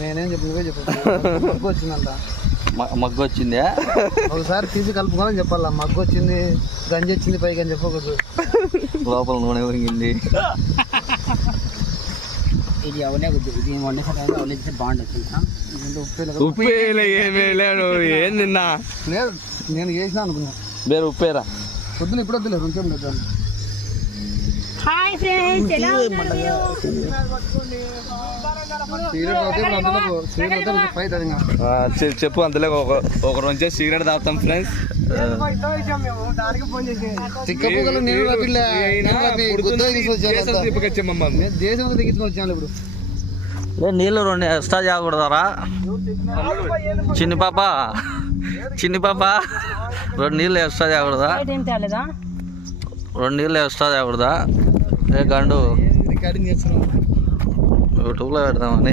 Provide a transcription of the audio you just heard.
నేనేం చెప్పు, నువ్వే చెప్పు. మగ్గు వచ్చిందంట. మగ్గు వచ్చిందా? ఒకసారి తీసి కలుపుకోవాలని చెప్పాలా. మగ్గు వచ్చింది, గంజి వచ్చింది పైకి అని చెప్పకూడదు. లోపల నూనె పొంగింది. ఇది అవలే ఇది వండేసారి అవలే బాగుంటుంది. ఉప్పు ఏం తిన్నా? లేదు, నేను చేసినా అనుకున్నా. వేరే ఉప్పేరా? పొద్దున ఇప్పుడు వద్దులేదు, ఇంకేం లేదు. హాయ్ ఫ్రెండ్స్, ఎలా ఉన్నారు? చెప్పు. అంతలో ఒక రోజు సిగరెట్ తాగుతాం ఫ్రెండ్స్. దేశం తెగించుకొచ్చాను ఇప్పుడు. నీళ్ళు 2 ఎక్స్ట్రా చేయకూడదారా? చిన్ని పాప 2 నీళ్ళు ఎక్స్ట్రా చేయకూడదా? 2 నీళ్ళు ఎక్స్ట్రా చేయకూడదా? ఏ గండు యూట్యూబ్లో పెడదామని